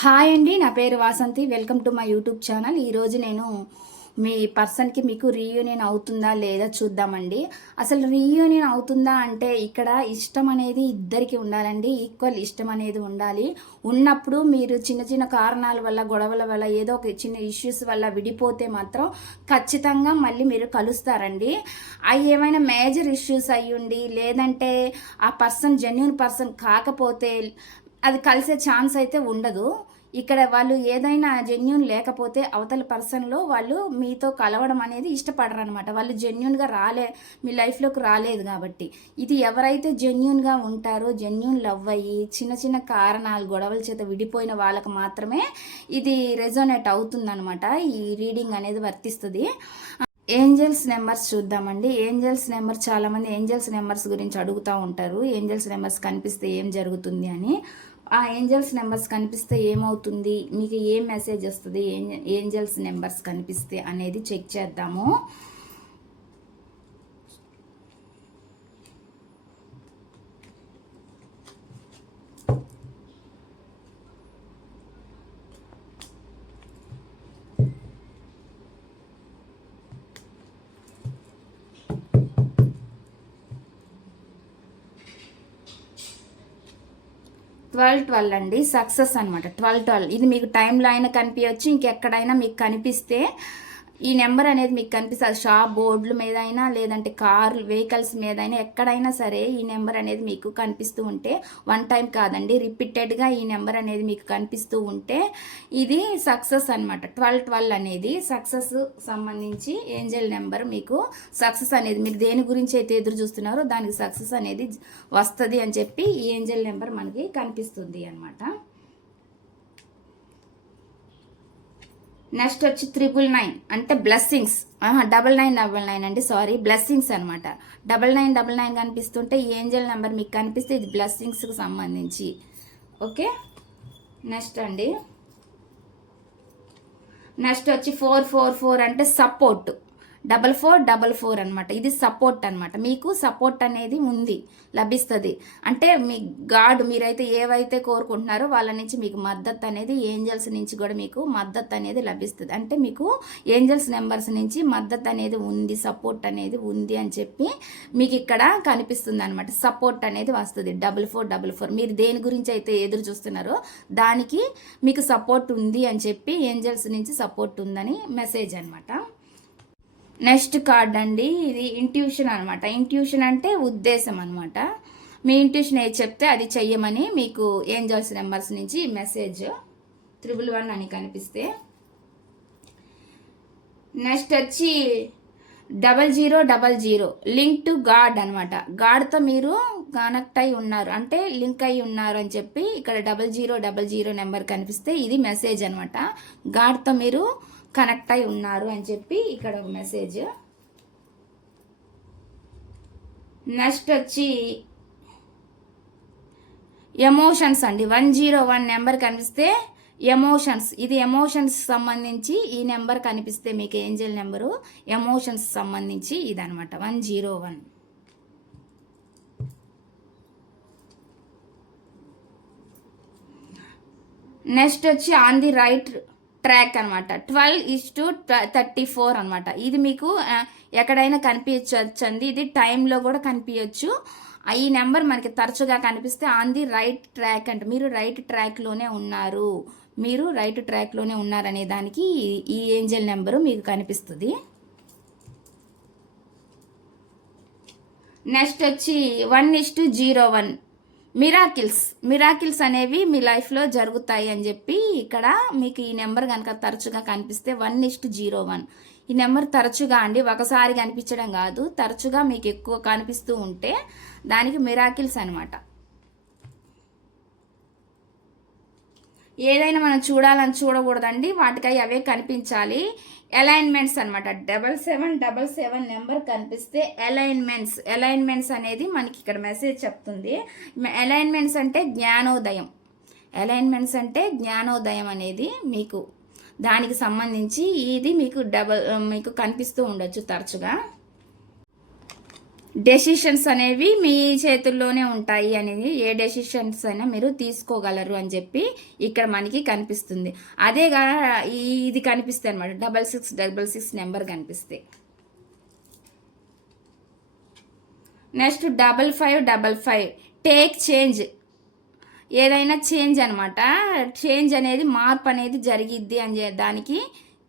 Hi అండి నా పేరు Vasanthi. Welcome to my YouTube channel. ఈరోజు నేను మీ పర్సన్కి మీకు రీయూనియన్ అవుతుందా లేదా చూద్దామండి. అసలు రీయూనియన్ అవుతుందా అంటే ఇక్కడ ఇష్టం అనేది ఇద్దరికి ఉండాలండి. ఈక్వల్ ఇష్టం అనేది ఉండాలి. ఉన్నప్పుడు మీరు చిన్న చిన్న కారణాల వల్ల గొడవల వల్ల ఏదో ఒక చిన్న ఇష్యూస్ వల్ల విడిపోతే మాత్రం ఖచ్చితంగా మళ్ళీ మీరు కలుస్తారండి. అవి ఏమైనా మేజర్ ఇష్యూస్ అయ్యుండి లేదంటే ఆ పర్సన్ జెన్యున్ పర్సన్ కాకపోతే అది కలిసే ఛాన్స్ అయితే ఉండదు. ఇక్కడ వాళ్ళు ఏదైనా జెన్యున్ లేకపోతే అవతల పర్సన్లో వాళ్ళు మీతో కలవడం అనేది ఇష్టపడరు అనమాట వాళ్ళు జెన్యున్గా రాలే మీ లైఫ్లోకి రాలేదు కాబట్టి. ఇది ఎవరైతే జెన్యున్గా ఉంటారో జెన్యున్ లవ్ అయ్యి చిన్న చిన్న కారణాలు గొడవల చేత విడిపోయిన వాళ్ళకు మాత్రమే ఇది రెజోనేట్ అవుతుందనమాట ఈ రీడింగ్ అనేది వర్తిస్తుంది. ఏంజల్స్ నెంబర్స్ చూద్దామండి. ఏంజల్స్ నెంబర్ చాలామంది ఏంజల్స్ నెంబర్స్ గురించి అడుగుతూ ఉంటారు. ఏంజల్స్ నెంబర్స్ కనిపిస్తే ఏం జరుగుతుంది అని. ఆ ఏంజల్స్ నెంబర్స్ కనిపిస్తే ఏమవుతుంది? మీకు ఏ మెసేజ్ వస్తుంది? ఏంజల్స్ నెంబర్స్ కనిపిస్తే అనేది చెక్ చేద్దాము. ట్వెల్వ్ ట్వెల్వ్ అండి సక్సెస్ అనమాట ట్వెల్వ్ ట్వెల్వ్. ఇది మీకు టైంలో అయినా కనిపించవచ్చు ఇంకెక్కడైనా మీకు కనిపిస్తే ఈ నెంబర్ అనేది మీకు కనిపిస్తుంది. షాప్ బోర్డుల మీద అయినా లేదంటే కార్ వెహికల్స్ మీద అయినా ఎక్కడైనా సరే ఈ నెంబర్ అనేది మీకు కనిపిస్తూ ఉంటే వన్ టైం కాదండి రిపీటెడ్గా ఈ నెంబర్ అనేది మీకు కనిపిస్తూ ఉంటే ఇది సక్సెస్ అనమాట ట్వెల్వ్ ట్వెల్వ్ అనేది సక్సెస్ సంబంధించి ఏంజల్ నెంబర్ మీకు సక్సెస్ అనేది మీరు దేని గురించి అయితే ఎదురు చూస్తున్నారో దానికి సక్సెస్ అనేది వస్తుంది అని చెప్పి ఈ ఏంజల్ నెంబర్ మనకి కనిపిస్తుంది అనమాట నెక్స్ట్ వచ్చి త్రిబుల్ నైన్ అంటే blessings. Double nine double nine అండి సారీ బ్లెస్సింగ్స్ అనమాట డబల్ నైన్ డబల్ నైన్ కనిపిస్తుంటే ఈ ఏంజల్ నెంబర్ మీకు కనిపిస్తే ఇది బ్లెస్సింగ్స్కి సంబంధించి. ఓకే? నెక్స్ట్ అండి. నెక్స్ట్ వచ్చి ఫోర్ ఫోర్ ఫోర్ అంటే support. Double four double four అనమాట ఇది సపోర్ట్ అనమాట మీకు సపోర్ట్ అనేది ఉంది లభిస్తుంది. అంటే మీ గాడ్ మీరైతే ఏవైతే కోరుకుంటున్నారో వాళ్ళ నుంచి మీకు మద్దతు అనేది ఏంజల్స్ నుంచి కూడా మీకు మద్దతు అనేది లభిస్తుంది. అంటే మీకు ఏంజల్స్ నెంబర్స్ నుంచి మద్దతు అనేది ఉంది సపోర్ట్ అనేది ఉంది అని చెప్పి మీకు ఇక్కడ కనిపిస్తుంది అనమాట సపోర్ట్ అనేది వస్తుంది. Double four double four. మీరు దేని గురించి అయితే ఎదురు చూస్తున్నారో దానికి మీకు సపోర్ట్ ఉంది అని చెప్పి ఏంజల్స్ నుంచి సపోర్ట్ ఉందని మెసేజ్ అనమాట నెక్స్ట్ కార్డ్ అండి ఇది ఇంట్యూషన్ అనమాట ఇంట్యూషన్ అంటే ఉద్దేశం అనమాట మీ ఇంట్యూషన్ ఏది చెప్తే అది చెయ్యమని మీకు ఏంజల్స్ నెంబర్స్ నుంచి మెసేజ్ త్రిబుల్ వన్ అని కనిపిస్తే. నెక్స్ట్ వచ్చి double zero double zero link to God అనమాట గాడ్తో మీరు కనెక్ట్ అయి ఉన్నారు అంటే లింక్ అయి ఉన్నారు అని చెప్పి ఇక్కడ double zero double zero number కనిపిస్తే ఇది మెసేజ్ అనమాట గాడ్తో మీరు కనెక్ట్ అయి ఉన్నారు అని చెప్పి ఇక్కడ ఒక మెసేజ్ నెక్స్ట్ వచ్చి ఎమోషన్స్ అండి. వన్ జీరో వన్ నెంబర్ కనిపిస్తే ఎమోషన్స్ ఇది ఎమోషన్స్ సంబంధించి ఈ నెంబర్ కనిపిస్తే మీకు ఏంజల్ నెంబరు ఎమోషన్స్ సంబంధించి ఇదనమాట వన్ జీరో వన్ నెక్స్ట్ వచ్చి ఆన్ ది రైట్ ట్రాక్ అనమాట twelve is to thirty four అనమాట ఇది మీకు ఎక్కడైనా కనిపించవచ్చండి ఇది టైంలో కూడా కనిపించవచ్చు ఈ నెంబర్ మనకి తరచుగా కనిపిస్తే ఆన్ ది రైట్ ట్రాక్ అంటే. మీరు రైట్ ట్రాక్లోనే ఉన్నారు. మీరు రైట్ ట్రాక్లోనే ఉన్నారనే దానికి ఈ ఏంజల్ నెంబరు మీకు కనిపిస్తుంది. నెక్స్ట్ వచ్చి one is to zero one. Miracles miracles అనేవి మీ లైఫ్లో జరుగుతాయి అని చెప్పి ఇక్కడ మీకు ఈ నెంబర్ కనుక తరచుగా కనిపిస్తే వన్ ఇస్ట్ జీరో వన్. ఈ నెంబర్ తరచుగా అండి ఒకసారి కనిపించడం కాదు తరచుగా మీకు ఎక్కువ కనిపిస్తూ ఉంటే దానికి మిరాకిల్స్ అనమాట ఏదైనా మనం చూడాలని చూడకూడదండి వాటికై అవే కనిపించాలి. అలైన్మెంట్స్ అనమాట double seven double seven number కనిపిస్తే అలైన్మెంట్స్ అలైన్మెంట్స్ అనేది మనకి ఇక్కడ మెసేజ్ చెప్తుంది. అలైన్మెంట్స్ అంటే జ్ఞానోదయం. అలైన్మెంట్స్ అంటే జ్ఞానోదయం అనేది మీకు దానికి సంబంధించి ఇది మీకు డబల్ మీకు కనిపిస్తూ ఉండొచ్చు తరచుగా. డెసిషన్స్ అనేవి మీ చేతుల్లోనే ఉంటాయి అనేది ఏ డెసిషన్స్ అయినా మీరు తీసుకోగలరు అని చెప్పి ఇక్కడ మనకి కనిపిస్తుంది. అదేగా ఇది కనిపిస్తుంది అనమాట double six double six number కనిపిస్తాయి next double five double five. Take change. ఏదైనా చేంజ్ అనమాట చేంజ్ అనేది మార్పు అనేది జరిగిద్ది అని దానికి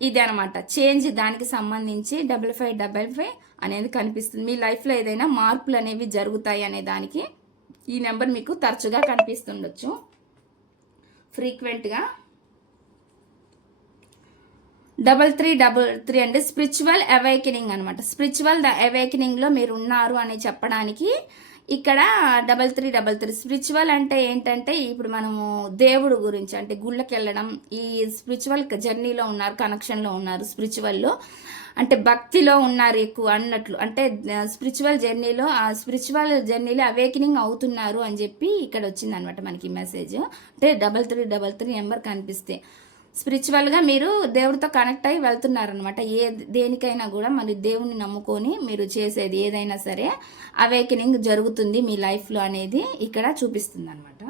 ఇది అనమాట చేంజ్ దానికి సంబంధించి డబల్ ఫైవ్ డబల్ ఫైవ్ అనేది కనిపిస్తుంది. మీ లైఫ్లో ఏదైనా మార్పులు అనేవి జరుగుతాయి అనే దానికి ఈ నెంబర్ మీకు తరచుగా కనిపిస్తుండొచ్చు. ఫ్రీక్వెంట్గా డబల్ త్రీ డబల్ త్రీ అంటే స్పిరిచువల్ అవేకనింగ్ అనమాట స్పిరిచువల్ అవేకనింగ్లో మీరు ఉన్నారు అని చెప్పడానికి ఇక్కడ double three double three spiritual అంటే ఏంటంటే ఇప్పుడు మనము దేవుడు గురించి అంటే గుళ్ళకి వెళ్ళడం ఈ స్పిరిచువల్ జర్నీలో ఉన్నారు కనెక్షన్లో ఉన్నారు స్పిరిచువల్లో. అంటే భక్తిలో ఉన్నారు ఎక్కువ అన్నట్లు. అంటే స్పిరిచువల్ జర్నీలో ఆ స్పిరిచువల్ జర్నీలో అవేకనింగ్ అవుతున్నారు అని చెప్పి ఇక్కడ వచ్చింది అనమాట మనకి మెసేజ్ అంటే double three double three number కనిపిస్తే. స్పిరిచువల్గా మీరు దేవుడితో కనెక్ట్ అయ్యి వెళ్తున్నారనమాట ఏ దేనికైనా కూడా మరి దేవుని నమ్ముకొని మీరు చేసేది ఏదైనా సరే అవేకనింగ్ జరుగుతుంది మీ లైఫ్లో అనేది ఇక్కడ చూపిస్తుంది అనమాట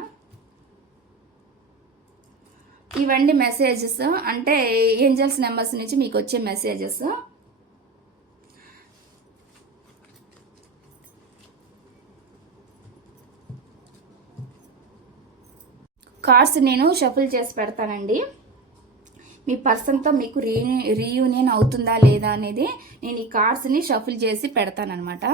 ఇవండి మెసేజెస్ అంటే ఏంజల్స్ నెంబర్స్ నుంచి మీకు వచ్చే మెసేజెస్ కార్డ్స్ నేను షఫుల్ చేసి పెడతానండి. మీ పర్సన్తో మీకు రీ రీయూనియన్ అవుతుందా లేదా అనేది నేను ఈ కార్డ్స్ని షఫుల్ చేసి పెడతానమాట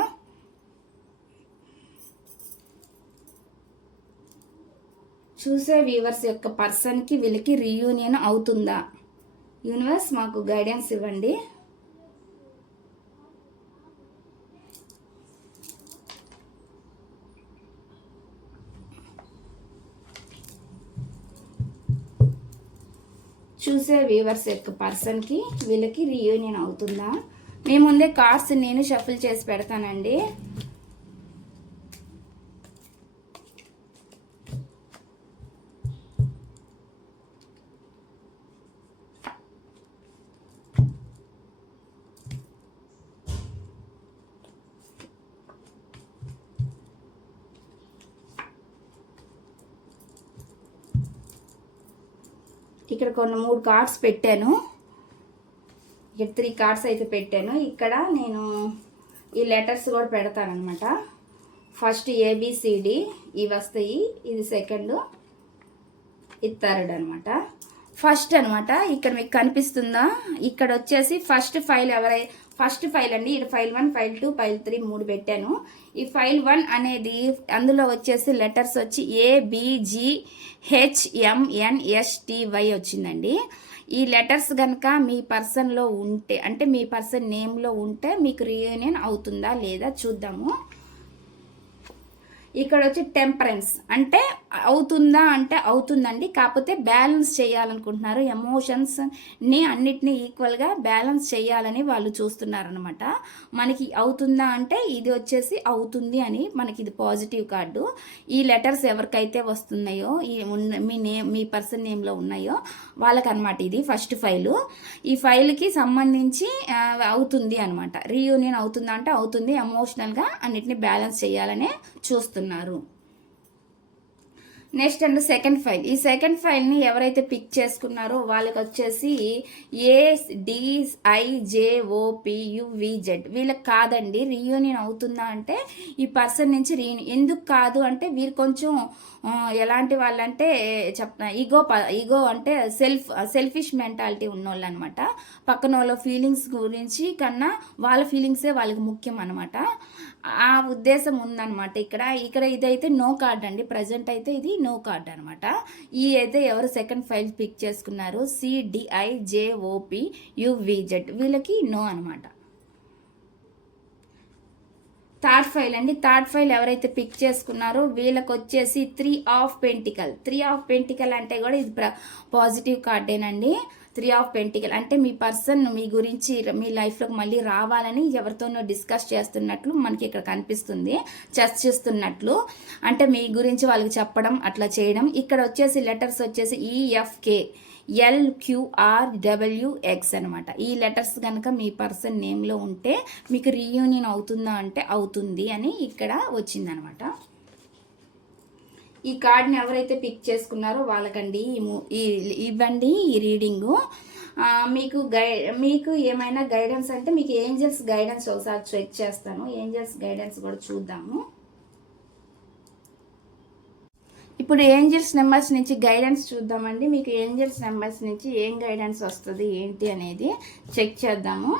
చూసే వ్యూవర్స్ యొక్క పర్సన్కి వీళ్ళకి రీయూనియన్ అవుతుందా? యూనివర్స్ మాకు గైడెన్స్ ఇవ్వండి. చూసే వ్యూవర్స్ యొక్క పర్సన్కి వీళ్ళకి రీయూనియన్ అవుతుందా? మీ ముందే కార్డ్స్ నేను షఫుల్ చేసి పెడతానండి. ఇక్కడ కొన్ని మూడు కార్డ్స్ పెట్టాను. ఇక్కడ త్రీ కార్డ్స్ అయితే పెట్టాను. ఇక్కడ నేను ఈ లెటర్స్ కూడా పెడతాను అనమాట ఫస్ట్ ఏబిసిడి ఇవి వస్తాయి. ఇది సెకండ్ ఇది థర్డ్ అనమాట ఫస్ట్ అనమాట ఇక్కడ మీకు కనిపిస్తుందా? ఇక్కడ వచ్చేసి ఫస్ట్ ఫైల్ ఎవరై ఫస్ట్ ఫైల్ అండి. ఇది file one file two file three మూడు పెట్టాను. ఈ ఫైల్ వన్ అనేది అందులో వచ్చేసి లెటర్స్ వచ్చి ఏ హెచ్ఎంఎన్ఎస్టివై వచ్చిందండి. ఈ లెటర్స్ కనుక మీ పర్సన్లో ఉంటే అంటే మీ పర్సన్ నేమ్లో ఉంటే మీకు రీయూనియన్ అవుతుందా లేదా చూద్దాము. ఇక్కడ వచ్చి టెంపరెన్స్ అంటే అవుతుందా అంటే అవుతుందండి. కాకపోతే బ్యాలెన్స్ చేయాలనుకుంటున్నారు. ఎమోషన్స్ని అన్నిటినీ ఈక్వల్గా బ్యాలెన్స్ చేయాలని వాళ్ళు చూస్తున్నారనమాట మనకి అవుతుందా అంటే ఇది వచ్చేసి అవుతుంది అని మనకి ఇది పాజిటివ్ కార్డు. ఈ లెటర్స్ ఎవరికైతే వస్తున్నాయో ఈ ఉన్న మీ నేమ్ మీ పర్సన్ నేమ్లో ఉన్నాయో వాళ్ళకనమాట ఇది ఫస్ట్ ఫైలు. ఈ ఫైల్కి సంబంధించి అవుతుంది అనమాట రీయూనియన్ అవుతుందా అంటే అవుతుంది. ఎమోషనల్గా అన్నిటిని బ్యాలెన్స్ చేయాలనే చూస్తున్నారు. Next and second file. ఈ సెకండ్ ఫైల్ని ఎవరైతే పిక్ చేసుకున్నారో వాళ్ళకి వచ్చేసి ఏ డిఐజేఓపియువిజెడ్ వీళ్ళకి కాదండి రీయూనియన్ అవుతుందా అంటే ఈ పర్సన్ నుంచి రీయూనియన్ ఎందుకు కాదు అంటే వీరు కొంచెం ఎలాంటి వాళ్ళంటే చెప్ ఈగో ఈగో అంటే సెల్ఫ్ సెల్ఫిష్ మెంటాలిటీ ఉన్నోళ్ళు అనమాట పక్కన వాళ్ళ ఫీలింగ్స్ గురించి కన్నా వాళ్ళ ఫీలింగ్సే వాళ్ళకి ముఖ్యం అనమాట ఆ ఉద్దేశం ఉందన్నమాట. ఇక్కడ ఇక్కడ ఇదైతే నో కార్డ్ అండి. ప్రజెంట్ అయితే ఇది నో కార్డ్ అనమాట ఈ అయితే ఎవరు సెకండ్ ఫైల్ పిక్ చేసుకున్నారు? సిడిఐజేఓపి యువిజెడ్ వీళ్ళకి నో అనమాట థర్డ్ ఫైల్ అండి. థర్డ్ ఫైల్ ఎవరైతే పిక్ చేసుకున్నారో వీళ్ళకి వచ్చేసి three of pentacle three of pentacle అంటే కూడా ఇది పాజిటివ్ కార్డేనండి త్రీ ఆఫ్ పెంటికల్. అంటే మీ పర్సన్ మీ గురించి మీ లైఫ్లోకి మళ్ళీ రావాలని ఎవరితోనో డిస్కస్ చేస్తున్నట్లు మనకి ఇక్కడ కనిపిస్తుంది చర్చిస్తున్నట్లు అంటే మీ గురించి వాళ్ళకి చెప్పడం అట్లా చేయడం. ఇక్కడ వచ్చేసి లెటర్స్ వచ్చేసి E ఈఎఫ్కే ఎల్క్యూఆర్ డబ్ల్యూఎక్స్ అనమాట ఈ లెటర్స్ కనుక మీ పర్సన్ నేమ్లో ఉంటే మీకు రీయూనియన్ అవుతుందా అంటే అవుతుంది అని ఇక్కడ వచ్చిందనమాట ఈ కార్డ్ని ఎవరైతే పిక్ చేసుకున్నారో వాళ్ళకండి ఈ ఈ ఇవ్వండి ఈ రీడింగు. మీకు గై మీకు ఏమైనా గైడెన్స్ అంటే మీకు ఏంజల్స్ గైడెన్స్ ఒకసారి చెక్ చేస్తాను. ఏంజల్స్ గైడెన్స్ కూడా చూద్దాము. ఇప్పుడు ఏంజల్స్ నెంబర్స్ నుంచి గైడెన్స్ చూద్దామండి. మీకు ఏంజల్స్ నెంబర్స్ నుంచి ఏం గైడెన్స్ వస్తుంది ఏంటి అనేది చెక్ చేద్దాము.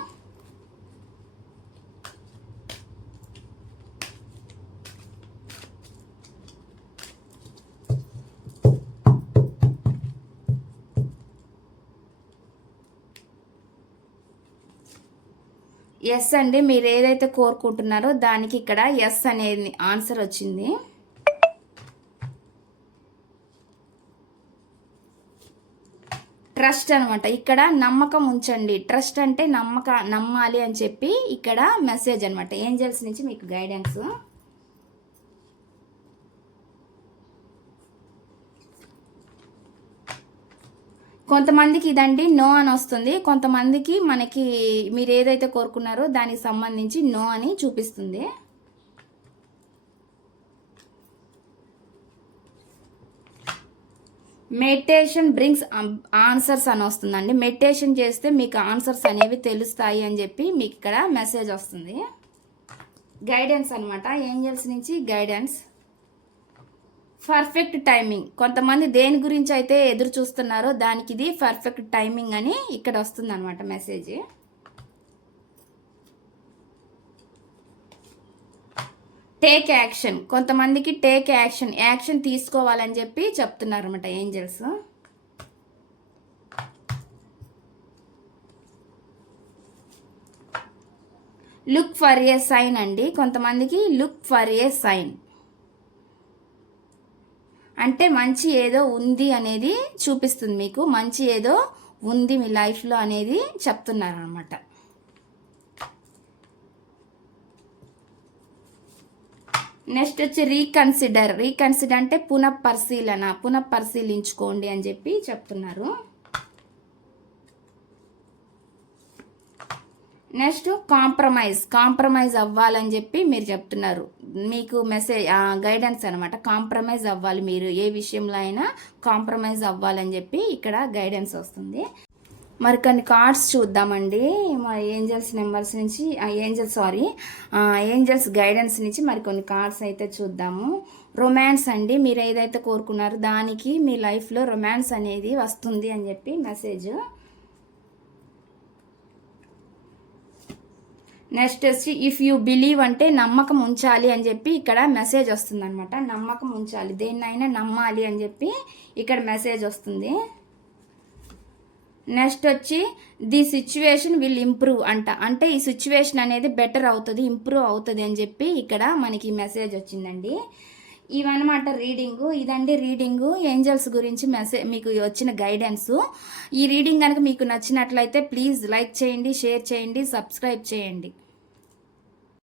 ఎస్ అండి మీరు ఏదైతే కోరుకుంటున్నారో దానికి ఇక్కడ ఎస్ అనేది ఆన్సర్ వచ్చింది. ట్రస్ట్ అనమాట ఇక్కడ నమ్మకం ఉంచండి. ట్రస్ట్ అంటే నమ్మక నమ్మాలి అని చెప్పి ఇక్కడ మెసేజ్ అనమాట ఏంజల్స్ నుంచి మీకు గైడెన్స్ కొంతమందికి ఇదండి నో అని వస్తుంది. కొంతమందికి మనకి మీరు ఏదైతే కోరుకున్నారో దానికి సంబంధించి నో అని చూపిస్తుంది. మెడిటేషన్ బ్రింగ్స్ ఆన్సర్స్ అని వస్తుందండి. మెడిటేషన్ చేస్తే మీకు ఆన్సర్స్ అనేవి తెలుస్తాయి అని చెప్పి మీకు ఇక్కడ మెసేజ్ వస్తుంది. గైడెన్స్ అనమాట ఏంజల్స్ నుంచి గైడెన్స్. Perfect timing. కొంతమంది దేని గురించి అయితే ఎదురు చూస్తున్నారో దానికి ఇది పర్ఫెక్ట్ టైమింగ్ అని ఇక్కడ వస్తుంది అనమాట మెసేజ్. Take action. కొంతమందికి టేక్ యాక్షన్ యాక్షన్ తీసుకోవాలని చెప్పి చెప్తున్నారు అనమాట angels. Look for a sign అండి. కొంతమందికి లుక్ ఫర్ ఏ సైన్. అంటే మంచి ఏదో ఉంది అనేది చూపిస్తుంది మీకు. మంచి ఏదో ఉంది మీ లైఫ్లో అనేది చెప్తున్నారు అనమాట నెక్స్ట్ వచ్చి రీకన్సిడర్ రీకన్సిడర్ అంటే పునఃపరిశీలన పునఃపరిశీలించుకోండి అని చెప్పి చెప్తున్నారు. నెక్స్ట్ కాంప్రమైజ్ కాంప్రమైజ్ అవ్వాలని చెప్పి మీరు చెప్తున్నారు. మీకు మెసేజ్ గైడెన్స్ అనమాట కాంప్రమైజ్ అవ్వాలి మీరు. ఏ విషయంలో అయినా కాంప్రమైజ్ అవ్వాలని చెప్పి ఇక్కడ గైడెన్స్ వస్తుంది. మరి కొన్ని కార్డ్స్ చూద్దామండి. మా ఏంజల్స్ నెంబర్స్ నుంచి ఏంజల్స్ సారీ ఏంజల్స్ గైడెన్స్ నుంచి మరి కొన్ని కార్డ్స్ అయితే చూద్దాము. రొమాన్స్ అండి. మీరు ఏదైతే కోరుకున్నారో దానికి మీ లైఫ్లో రొమాన్స్ అనేది వస్తుంది అని చెప్పి మెసేజ్ నెక్స్ట్ వచ్చి ఇఫ్ యూ బిలీవ్ అంటే నమ్మకం ఉంచాలి అని చెప్పి ఇక్కడ మెసేజ్ వస్తుంది అనమాట నమ్మకం ఉంచాలి. దేన్నైనా నమ్మాలి అని చెప్పి ఇక్కడ మెసేజ్ వస్తుంది. నెక్స్ట్ వచ్చి ది సిచ్యువేషన్ విల్ ఇంప్రూవ్ అంట. అంటే ఈ సిచ్యువేషన్ అనేది బెటర్ అవుతుంది ఇంప్రూవ్ అవుతుంది అని చెప్పి ఇక్కడ మనకి మెసేజ్ వచ్చిందండి. ఇవన్నమాట రీడింగు. ఇదండి రీడింగు. ఏంజల్స్ గురించి మెసేజ్ మీకు వచ్చిన గైడెన్స్. ఈ రీడింగ్ కనుక మీకు నచ్చినట్లయితే ప్లీజ్ లైక్ చేయండి షేర్ చేయండి సబ్స్క్రైబ్ చేయండి.